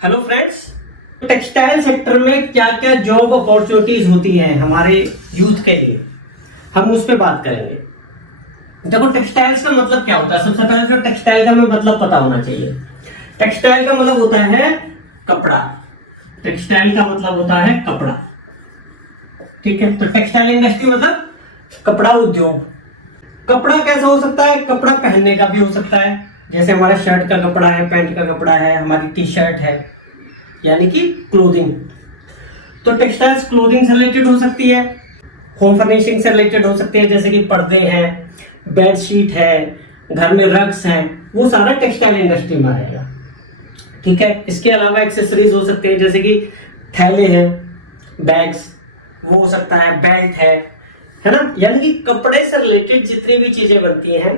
Hello friends, textile sector में क्या क्या जॉब अपॉर्चुनिटीज होती हैं हमारे यूथ के लिए, हम उस पर बात करेंगे। देखो, टेक्सटाइल्स का मतलब क्या होता है। सबसे पहले तो टेक्सटाइल का हमें मतलब पता होना चाहिए। टेक्सटाइल का मतलब होता है कपड़ा। टेक्सटाइल का मतलब होता है कपड़ा, ठीक है। तो टेक्सटाइल इंडस्ट्री मतलब कपड़ा उद्योग। कपड़ा कैसा हो सकता है? कपड़ा पहनने का भी हो सकता है, जैसे हमारा शर्ट का कपड़ा है, पैंट का कपड़ा है, हमारी टी शर्ट है, यानी कि क्लोथिंग। तो टेक्सटाइल्स क्लोथिंग से रिलेटेड हो सकती है, होम फर्निशिंग से रिलेटेड हो सकती है, जैसे कि पर्दे हैं, बेडशीट है, घर में रग्स हैं, वो सारा टेक्सटाइल इंडस्ट्री में आएगा, ठीक है। इसके अलावा एक्सेसरीज हो सकते हैं, जैसे कि थैले हैं, बैग्स, वो हो सकता है, बेल्ट है ना। यानी कि कपड़े से रिलेटेड जितनी भी चीजें बनती हैं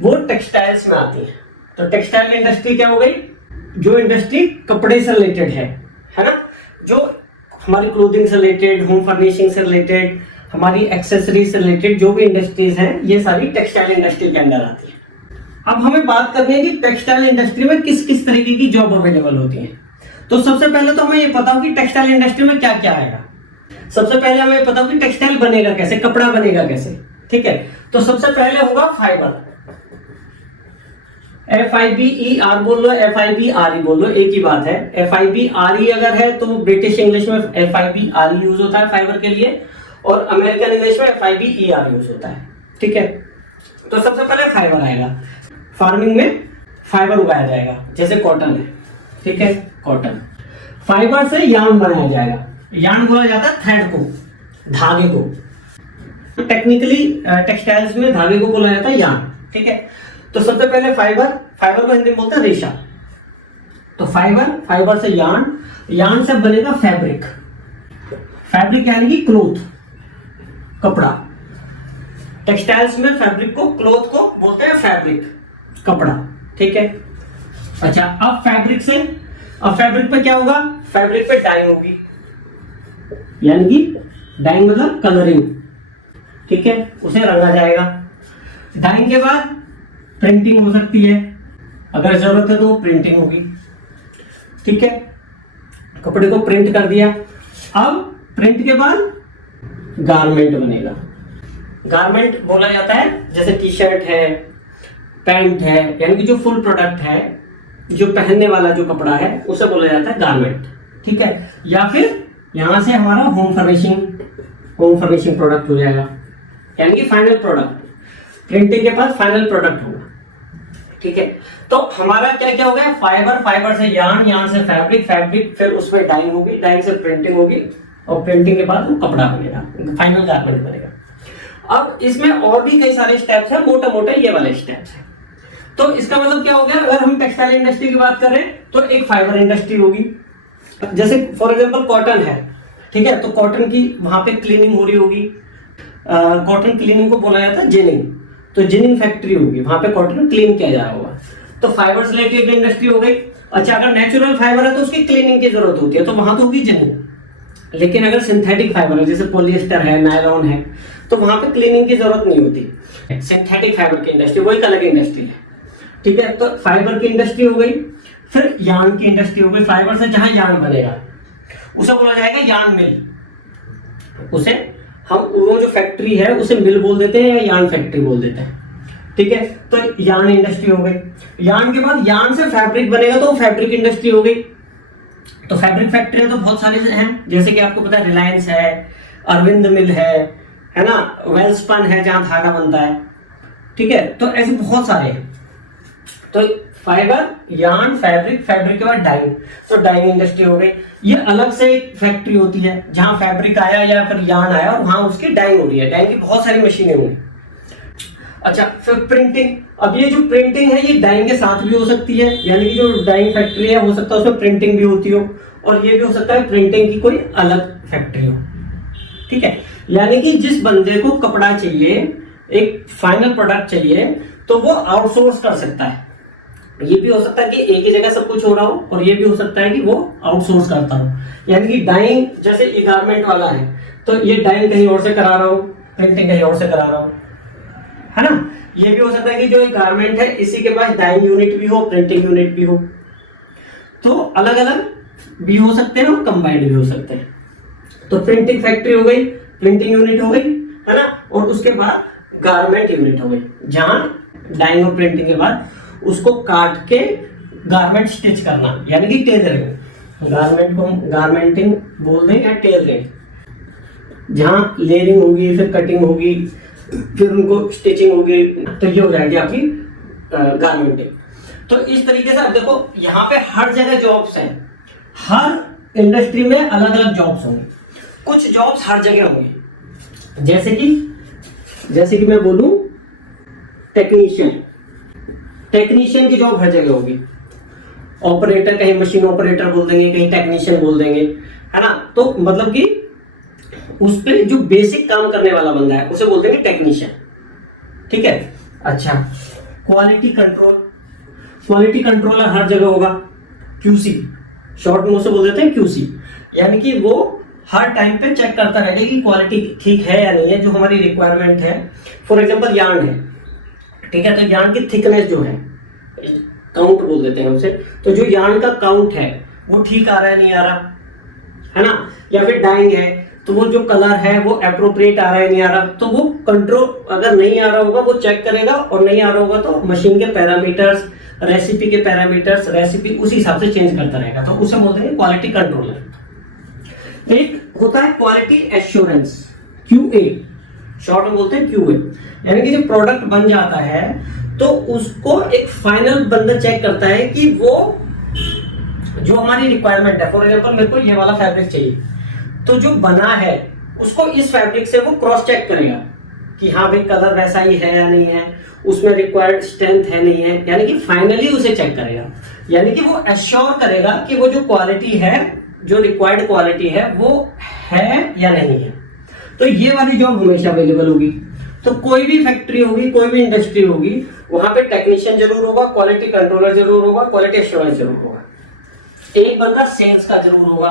वो टेक्सटाइल्स में आती हैं। तो टेक्सटाइल इंडस्ट्री क्या हो गई? जो इंडस्ट्री कपड़े से रिलेटेड है ना, जो हमारी क्लोथिंग से रिलेटेड, होम फर्निशिंग से रिलेटेड, हमारी एक्सेसरीज से रिलेटेड जो भी इंडस्ट्रीज हैं, ये सारी टेक्सटाइल इंडस्ट्री के अंदर आती है। अब हमें बात करनी है कि टेक्सटाइल इंडस्ट्री में किस किस तरीके की जॉब अवेलेबल होती है। तो सबसे पहले तो हमें ये पता हो कि टेक्सटाइल इंडस्ट्री में क्या क्या आएगा। सबसे पहले हमें पता हो कि टेक्सटाइल बनेगा कैसे, कपड़ा बनेगा कैसे, ठीक है। तो सबसे पहले होगा फाइबर। FIBER बोल लो, FIBRE बोल लो, एक ही बात है। FIBRE अगर है तो ब्रिटिश इंग्लिश में FIBRE यूज होता है फाइबर के लिए, और अमेरिकन इंग्लिश में FIBER यूज होता है, ठीक है। तो सबसे पहले फाइबर आएगा। फार्मिंग में फाइबर उगाया जाएगा, जैसे कॉटन है, ठीक है, कॉटन। फाइबर से यार्न बनाया जाएगा। यार्न बोला जाता है थ्रेड को, धागे को। टेक्निकली टेक्सटाइल्स में धागे को बोला जाता है यार्न, ठीक है। तो सबसे पहले फाइबर को हिंदी में बोलते हैं रेशा। तो फाइबर से यार्न से बनेगा फैब्रिक। फैब्रिक यानी कि क्लोथ, कपड़ा। टेक्सटाइल्स में फैब्रिक को, क्लोथ को बोलते हैं फैब्रिक, कपड़ा, ठीक है। अच्छा, अब फैब्रिक पे क्या होगा? फैब्रिक पे डाइंग होगी, यानी कि डाइंग मतलब कलरिंग, ठीक है, उसे रंगा जाएगा। डाइंग के बाद प्रिंटिंग हो सकती है, अगर जरूरत है तो प्रिंटिंग होगी, ठीक है। कपड़े को प्रिंट कर दिया। अब प्रिंट के बाद गारमेंट बनेगा। गारमेंट बोला जाता है, जैसे टी शर्ट है, पैंट है, यानी कि जो फुल प्रोडक्ट है, जो पहनने वाला जो कपड़ा है, उसे बोला जाता है गारमेंट, ठीक है। या फिर यहां से हमारा होम फर्निशिंग प्रोडक्ट हो जाएगा, यानी कि फाइनल प्रोडक्ट। प्रिंटिंग के बाद फाइनल प्रोडक्ट होगा, ठीक है। तो हमारा क्या क्या हो गया? फाइबर से यार्न से फैब्रिक फिर उसमें डाइंग होगी, डाइंग से प्रिंटिंग होगी, और प्रिंटिंग के बाद वो कपड़ा बनेगा, फाइनल गारमेंट बनेगा। अब इसमें और भी कई सारे स्टेप्स हैं, मोटे ये वाले स्टेप्स हैं। तो इसका मतलब क्या हो गया? अगर हम टेक्सटाइल इंडस्ट्री की बात करें तो एक फाइबर इंडस्ट्री होगी, जैसे फॉर एग्जांपल कॉटन है, ठीक है। तो कॉटन की वहां पे क्लीनिंग हो रही होगी। कॉटन क्लीनिंग को बोला जाता है जिनिंग। तो जिनिंग फैक्ट्री होगी, वहां पे कॉटन क्लीन किया जा रहा होगा। तो फाइबर से रिलेटेड इंडस्ट्री हो गई। अच्छा, अगर नेचुरल फाइबर है तो उसकी क्लीनिंग की जरूरत होती है, तो वहां तो होगी जिनिंग। लेकिन अगर सिंथेटिक फाइबर है, जैसे पॉलिएस्टर है, नायलॉन है, तो वहां पे क्लीनिंग की जरूरत नहीं होती। सिंथेटिक फाइबर की इंडस्ट्री वो एक अलग इंडस्ट्री है, ठीक है। तो फाइबर की इंडस्ट्री हो गई। फिर यार्न की इंडस्ट्री हो गई। फाइबर से जहां यार्न बनेगा उसे बोला जाएगा यार्न मिल। उसे हम, वो जो फैक्ट्री है उसे मिल बोल देते हैं या यार्न फैक्ट्री बोल देते हैं, ठीक है। तो यार्न इंडस्ट्री हो गई। यार्न के बाद यार्न से फैब्रिक बनेगा तो फैब्रिक इंडस्ट्री हो गई। तो फैब्रिक फैक्ट्री तो बहुत सारे हैं, जैसे कि आपको पता है रिलायंस है, अरविंद मिल है ना, वेलस्पन है जहां धागा बनता है, ठीक है। तो ऐसे बहुत सारे हैं। तो फाइबर, यार्न, फैब्रिक के बाद डाइंग, तो डाइंग इंडस्ट्री हो गई। ये अलग से एक फैक्ट्री होती है जहां फैब्रिक आया या फिर यार्न आया और वहां उसकी डाइंग हो रही है। डाइंग की बहुत सारी मशीनें हुई। अच्छा, फिर प्रिंटिंग। अब ये जो प्रिंटिंग है ये डाइंग के साथ भी हो सकती है, यानी कि जो डाइंग फैक्ट्री है हो सकता है उसमें प्रिंटिंग भी होती हो, और ये भी हो सकता है प्रिंटिंग की कोई अलग फैक्ट्री हो, ठीक है। यानी कि जिस बंदे को कपड़ा चाहिए, एक फाइनल प्रोडक्ट चाहिए, तो वो आउटसोर्स कर सकता है। ये भी हो सकता है कि एक ही जगह सब कुछ हो रहा हो, और ये भी हो सकता है कि वो आउटसोर्स करता हो। यानी कि डाइंग, जैसे ये गारमेंट वाला है तो ये डाइंग कहीं और से करा रहा हो, प्रिंटिंग कहीं और से करा रहा हो, है ना। ये भी हो सकता है कि जो एक गारमेंट है इसी के पास डाइंग यूनिट भी हो, प्रिंटिंग यूनिट भी हो। तो अलग अलग भी हो सकते हैं और कंबाइंड भी हो सकते हैं। तो प्रिंटिंग फैक्ट्री हो गई, प्रिंटिंग यूनिट हो गई, है ना, और उसके बाद गारमेंट यूनिट हो गई, जहां डाइंग और प्रिंटिंग के बाद उसको काट के गारमेंट स्टिच करना, यानी कि टेलरिंग। गारमेंट को गारमेंटिंग बोल दें या टेलरिंग, जहां लेयरिंग होगी, फिर कटिंग होगी, फिर उनको स्टिचिंग होगी, तो ये हो जाएगी आपकी गारमेंटिंग। तो इस तरीके से अब देखो यहाँ पे हर जगह जॉब्स हैं, हर इंडस्ट्री में अलग अलग जॉब्स होंगे। कुछ जॉब्स हर जगह होंगे, जैसे कि मैं बोलूं टेक्नीशियन की जॉब हर जगह होगी। ऑपरेटर कहीं मशीन ऑपरेटर बोल देंगे, कहीं टेक्नीशियन बोल देंगे, है ना। तो मतलब कि उस पे जो बेसिक काम करने वाला बंदा है उसे बोल देंगे टेक्नीशियन, ठीक है। अच्छा, क्वालिटी कंट्रोलर हर जगह होगा। क्यूसी, शॉर्ट में उसे बोल देते हैं क्यूसी, यानी कि वो हर टाइम पे चेक करता रहेगा कि क्वालिटी ठीक है या नहीं है, जो हमारी रिक्वायरमेंट है। फॉर एग्जांपल यार्न है, ठीक है, तो यार्न की थिकनेस जो है, काउंट बोल देते हैं उसे, तो जो यार्न का काउंट है वो ठीक आ रहा है नहीं आ रहा, है ना। या फिर डाइंग है, तो वो जो कलर है वो एप्रोप्रिएट आ रहा है नहीं आ रहा, तो वो कंट्रोल, अगर नहीं आ रहा होगा वो चेक करेगा, और नहीं आ रहा होगा तो मशीन के पैरामीटर्स, रेसिपी के पैरामीटर्स, रेसिपी उसी हिसाब से चेंज करता रहेगा, तो उसे बोलते हैं क्वालिटी कंट्रोलर। एक होता है क्वालिटी एश्योरेंस, QA, शॉर्ट में बोलते हैं QA, यानी कि जब प्रोडक्ट बन जाता है तो उसको एक फाइनल बंदा चेक करता है कि वो जो हमारी रिक्वायरमेंट है, फॉर एग्जांपल मेरे को ये वाला फैब्रिक चाहिए, तो जो बना है उसको इस फैब्रिक से वो क्रॉस चेक करेगा कि हाँ भाई कलर वैसा ही है या नहीं है, उसमें रिक्वायर्ड स्ट्रेंथ है नहीं है, यानी कि फाइनली उसे चेक करेगा, यानी कि वो एश्योर करेगा कि वो जो क्वालिटी है, जो रिक्वायर्ड क्वालिटी है वो है या नहीं है। तो ये वाली जॉब हमेशा अवेलेबल होगी। तो कोई भी फैक्ट्री होगी, कोई भी इंडस्ट्री होगी, वहां पे टेक्नीशियन जरूर होगा, क्वालिटी कंट्रोलर जरूर होगा, क्वालिटी एश्योरेंस जरूर होगा, एक बंदा सेल्स का जरूर होगा।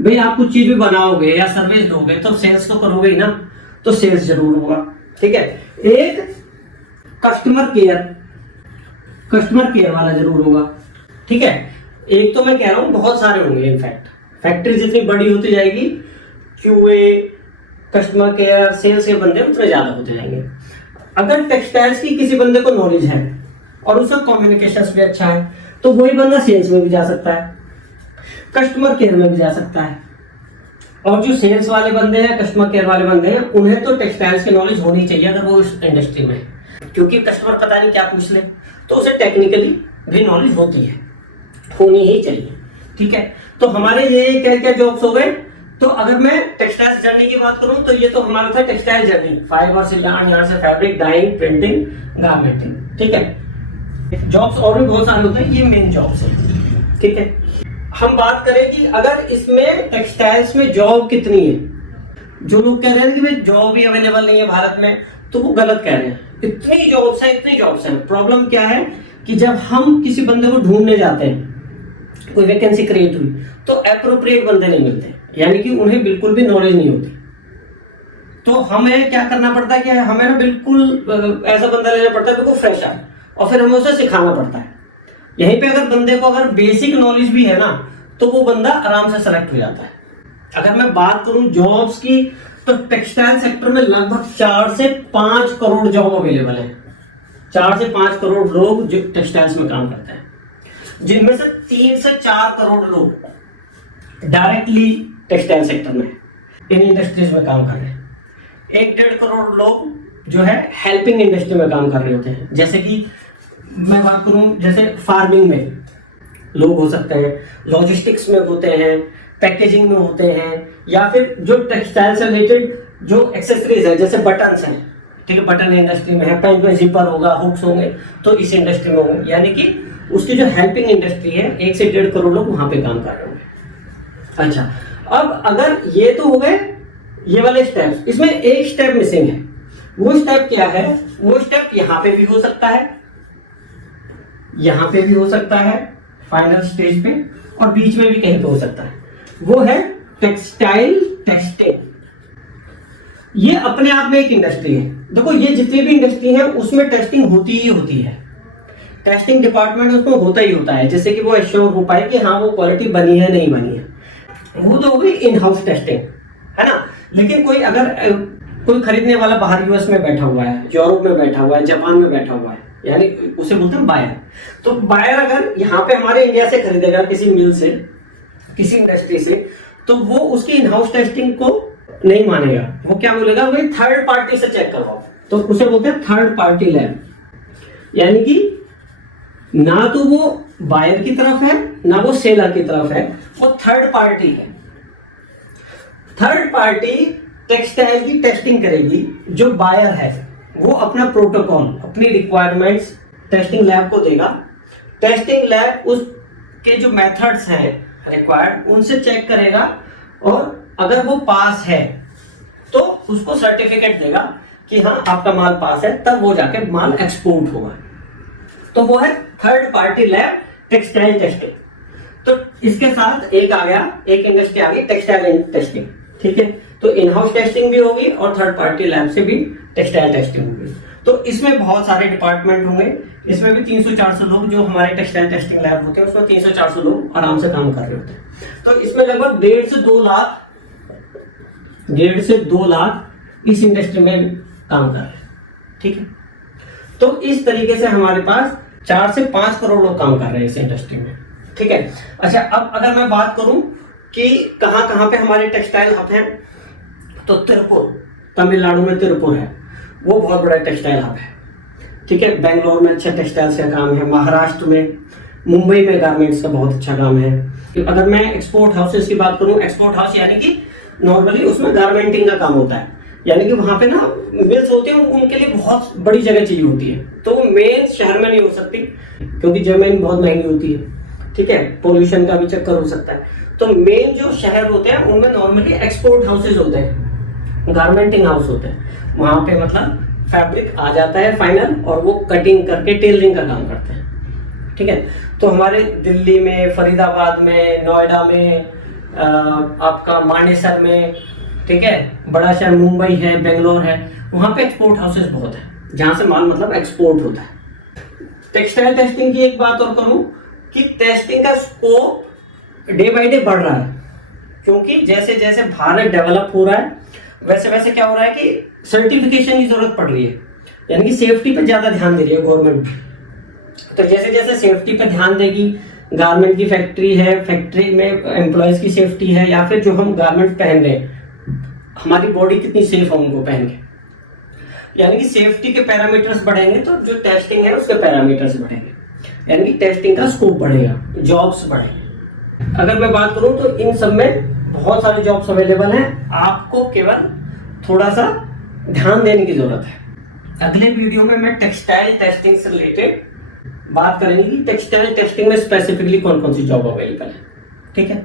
भाई आप कुछ चीज भी बनाओगे या सर्विस दोगे तो सेल्स तो करोगे ही ना, तो सेल्स जरूर होगा, ठीक है। एक कस्टमर केयर वाला जरूर होगा, ठीक है। एक तो मैं कह रहा हूं बहुत सारे होंगे, इनफैक्ट फैक्ट्री जितनी बड़ी होती जाएगी, QA, कस्टमर केयर, सेल्स के बंदे उतने ज्यादा होते जाएंगे। अगर टेक्सटाइल्स की किसी बंदे को नॉलेज है और उसका कम्युनिकेशन भी अच्छा है, तो वही बंदा सेल्स में भी जा सकता है, कस्टमर केयर में भी जा सकता है। और जो सेल्स वाले बंदे हैं, कस्टमर केयर वाले बंदे हैं, उन्हें तो टेक्सटाइल्स की नॉलेज होनी चाहिए अगर वो इस इंडस्ट्री में है, क्योंकि कस्टमर पता नहीं क्या पूछ ले, तो उसे टेक्निकली भी नॉलेज होती है, होनी ही चाहिए, ठीक है। तो हमारे ये क्या क्या जॉब्स हो गए। तो अगर मैं टेक्सटाइल जर्नी की बात करूं तो ये तो हमारा था टेक्सटाइल जर्नी, फाइबर से यहाँ से फैब्रिक, डाइंग, प्रिंटिंग, गारमेंटिंग, ठीक है। जॉब्स और भी बहुत सारे होते हैं, ये मेन जॉब्स है, ठीक है। हम बात करें कि अगर इसमें टेक्सटाइल्स में जॉब कितनी है, जो लोग कह रहे हैं कि भाई जॉब ही अवेलेबल नहीं है भारत में, तो वो गलत कह रहे हैं। इतनी जॉब्स हैं। प्रॉब्लम क्या है कि जब हम किसी बंदे को ढूंढने जाते हैं, कोई वैकेंसी क्रिएट हुई, तो एप्रोप्रिएट बंदे नहीं मिलते, यानी कि उन्हें बिल्कुल भी नॉलेज नहीं होती। तो हमें क्या करना पड़ता है कि हमें ना बिल्कुल ऐसा बंदा लेना पड़ता है बिल्कुल फ्रेश है, और फिर हमें उसे सिखाना पड़ता है। यहीं पे अगर बंदे को अगर बेसिक नॉलेज भी है ना, तो वो बंदा आराम से सेलेक्ट हो जाता है। अगर मैं बात करूं जॉब्स की, तो टेक्सटाइल सेक्टर में लगभग 4 से 5 करोड़ जॉब अवेलेबल है। 4 से 5 करोड़ लोग जो टेक्सटाइल्स में काम करते हैं, जिनमें से 3 से 4 करोड़ लोग डायरेक्टली टेक्सटाइल सेक्टर में इन इंडस्ट्रीज में काम कर रहे हैं। 1-1.5 करोड़ लोग जो है हेल्पिंग इंडस्ट्री में काम कर रहे होते हैं। जैसे कि मैं बात करूं, जैसे फार्मिंग में लोग हो सकते हैं, लॉजिस्टिक्स में होते हैं, पैकेजिंग में होते हैं, या फिर जो टेक्सटाइल से रिलेटेड जो एक्सेसरीज है, जैसे बटन्स हैं, ठीक है, बटन इंडस्ट्री में है, पैंट में जिपर होगा, हुक्स होंगे, तो इस इंडस्ट्री में होंगे। यानी कि उसकी जो हेल्पिंग इंडस्ट्री है, 1 से 1.5 करोड़ लोग वहां पे काम कर रहे होंगे। अच्छा, अब अगर ये तो हो गए ये वाले स्टेप्स, इसमें एक स्टेप मिसिंग है। वो स्टेप क्या है? वो स्टेप यहाँ पे भी हो सकता है, यहाँ पे भी हो सकता है, फाइनल स्टेज पे, और बीच में भी कहीं पे हो सकता है। वो है टेक्सटाइल टेस्टिंग। ये अपने आप में एक इंडस्ट्री है। देखो, ये जितनी भी इंडस्ट्री है उसमें टेस्टिंग होती ही होती है। टेस्टिंग डिपार्टमेंट उसमें होता ही होता है, जैसे कि वो एश्योर हो पाए कि हाँ वो क्वालिटी बनी है नहीं बनी है, वो तो हो गई इन हाउस टेस्टिंग, है ना। लेकिन कोई अगर कोई खरीदने वाला बाहर यूएस में बैठा हुआ है, यूरोप में बैठा हुआ है, जापान में बैठा हुआ है, यानी उसे बोलते हैं बायर। तो बायर अगर यहाँ पे हमारे इंडिया से खरीदेगा किसी मिल से, किसी इंडस्ट्री से, तो वो उसकी इन हाउस टेस्टिंग को नहीं मानेगा। वो क्या बोलेगा, भाई थर्ड पार्टी से चेक करवाओ। तो उसे बोलते हैं थर्ड पार्टी लैब, यानी कि ना तो वो बायर की तरफ है ना वो सेलर की तरफ है, वो थर्ड पार्टी है। थर्ड पार्टी टेक्सटाइल की टेस्टिंग करेगी, जो बायर है वो अपना प्रोटोकॉल, अपनी रिक्वायरमेंट्स टेस्टिंग लैब को देगा। टेस्टिंग लैब उसके जो मेथड्स हैं रिक्वायर्ड उनसे चेक करेगा, और अगर वो पास है तो उसको सर्टिफिकेट देगा कि हाँ आपका माल पास है, तब वो जाके माल एक्सपोर्ट होगा। तो वो है third party lab textile testing. तो इसके साथ एक आ गया, एक इंडस्ट्री आ गई टेक्सटाइल टेस्टिंग, ठीक है। तो इन हाउस टेस्टिंग भी होगी और थर्ड पार्टी लैब से भी टेक्सटाइल टेस्टिंग होगी। तो इसमें बहुत सारे डिपार्टमेंट होंगे, इसमें भी 300-400 लोग, जो हमारे टेक्सटाइल टेस्टिंग लैब होते हैं उसमें 300-400 लोग आराम से काम कर रहे होते हैं। तो इसमें लगभग 1.5 से 2 लाख इस इंडस्ट्री में काम कर रहे हैं, ठीक है। तो इस तरीके से हमारे पास 4 से 5 करोड़ लोग काम कर रहे हैं इस इंडस्ट्री में, ठीक है। अच्छा, अब अगर मैं बात करूं कि कहां कहां पे हमारे टेक्सटाइल हब हैं, तो तिरुपुर, तमिलनाडु में तिरुपुर है, वो बहुत बड़ा टेक्सटाइल हब है, ठीक है। बेंगलोर में अच्छा टेक्सटाइल्स का काम है, महाराष्ट्र में, मुंबई में गारमेंट्स का बहुत अच्छा काम है। अगर मैं एक्सपोर्ट हाउसेस की बात करूं, एक्सपोर्ट हाउस यानी कि नॉर्मली उसमें गारमेंटिंग का काम होता है, यानी कि वहां पे ना मिल्स होती हैं, उनके लिए बहुत बड़ी जगह चाहिए होती है, तो वो मेन शहर में नहीं हो सकती क्योंकि जमीन बहुत महंगी होती है, ठीक है। पोल्यूशन का भी चक्कर हो सकता है। तो मेन जो शहर होते हैं उनमें नॉर्मली एक्सपोर्ट हाउसेज होते हैं, गारमेंटिंग हाउस होते हैं। वहां पे मतलब फैब्रिक आ जाता है फाइनल, और वो कटिंग करके टेलरिंग का काम करते हैं, ठीक है। तो हमारे दिल्ली में, फरीदाबाद में, नोएडा में, आपका मानेसर में, ठीक है, बड़ा शहर मुंबई है, बेंगलोर है, वहां पे एक्सपोर्ट हाउसेस बहुत है जहां से माल मतलब एक्सपोर्ट होता है। टेक्सटाइल टेस्टिंग की एक बात और करूं कि टेस्टिंग का स्कोप डे बाय डे बढ़ रहा है, क्योंकि जैसे जैसे भारत डेवलप हो रहा है वैसे वैसे क्या हो रहा है कि सर्टिफिकेशन की जरूरत पड़ रही है, यानी कि सेफ्टी पे ज्यादा ध्यान दे रही है गवर्नमेंट। तो जैसे जैसे सेफ्टी पे ध्यान देगी, गारमेंट की फैक्ट्री है, फैक्ट्री में एम्प्लॉयज की सेफ्टी है, या फिर जो हम गारमेंट पहन रहे हैं हमारी बॉडी कितनी सेफ है उनको पहन के, यानी कि सेफ्टी के पैरामीटर्स बढ़ेंगे तो जो टेस्टिंग है उसके पैरामीटर्स बढ़ेंगे, यानी कि टेस्टिंग का स्कोप बढ़ेगा, जॉब्स बढ़ेंगे। अगर मैं बात करूं तो इन सब में बहुत सारे जॉब्स अवेलेबल हैं, आपको केवल थोड़ा सा ध्यान देने की जरूरत है। अगले वीडियो में मैं टेक्सटाइल टेस्टिंग से रिलेटेड बात करेंगे कि टेक्सटाइल टेस्टिंग में स्पेसिफिकली कौन कौन सी जॉब अवेलेबल है, ठीक है।